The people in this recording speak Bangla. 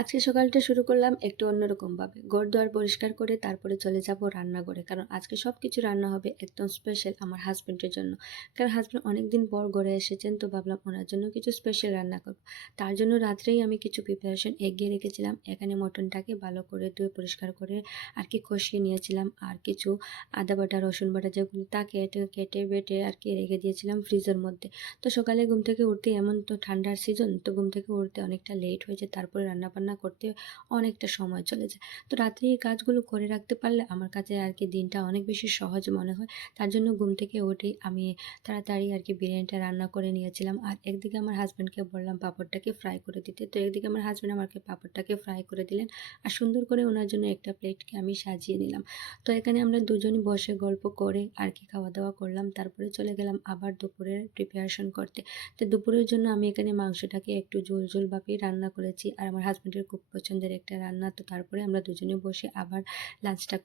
আজকে সকালটা শুরু করলাম একটু অন্যরকমভাবে। ঘর-দুয়ার পরিষ্কার করে তারপরে চলে যাব রান্নাঘরে। কারণ আজকে সবকিছু রান্না হবে একদম স্পেশাল আমার হাসব্যান্ডের জন্য। কারণ হাসব্যান্ড অনেকদিন পর ঘরে এসেছেন, তো ভাবলাম ওনার জন্য কিছু স্পেশাল রান্না করব। তার জন্য রাত্রেই আমি কিছু প্রিপারেশন এগিয়ে রেখেছিলাম। এখানে মটনটাকে ভালো করে ধুয়ে পরিষ্কার করে কষিয়ে নিয়েছিলাম। আর কিছু আদা বাটা, রসুন বাটা যেগুলো থাকে এটা কেটে বেটে রেখে দিয়েছিলাম ফ্রিজের মধ্যে। তো সকালে ঘুম থেকে উঠতেই, এমন তো ঠান্ডার সিজন, তো ঘুম থেকে উঠতে অনেকটা লেট হয়ে যায়। তারপরে রান্নাবান্না করতে অনেকটা সময় চলে যায়। তো রাত্রে এই কাজগুলো করে রাখতে পারলে আমার কাছে দিনটা অনেক বেশি সহজ মনে হয়। তার জন্য ঘুম থেকে উঠেই আমি তাড়াতাড়ি বিরিয়ানিটা রান্না করে নিয়েছিলাম। আর একদিকে আমার হাসব্যান্ডকে বললাম পাঁপড়টাকে ফ্রাই করে দিতে। তো একদিকে আমার হাসব্যান্ড আমাকে পাঁপড়টাকে ফ্রাই করে দিলেন। আর সুন্দর করে ওনার জন্য একটা প্লেটকে আমি সাজিয়ে নিলাম। তো এখানে আমরা দুজনই বসে গল্প করে খাওয়া-দাওয়া করলাম। তারপরে চলে গেলাম আবার দুপুরের প্রিপারেশন করতে। তো দুপুরের জন্য আমি এখানে মাংসটাকে একটু ঝোল ভাবেই রান্না করেছি। আর আমার হাসব্যান্ডের খুব পছন্দের একটা রান্না। তো তারপরে আমরা দুজনে বসে আবার লাঞ্চটা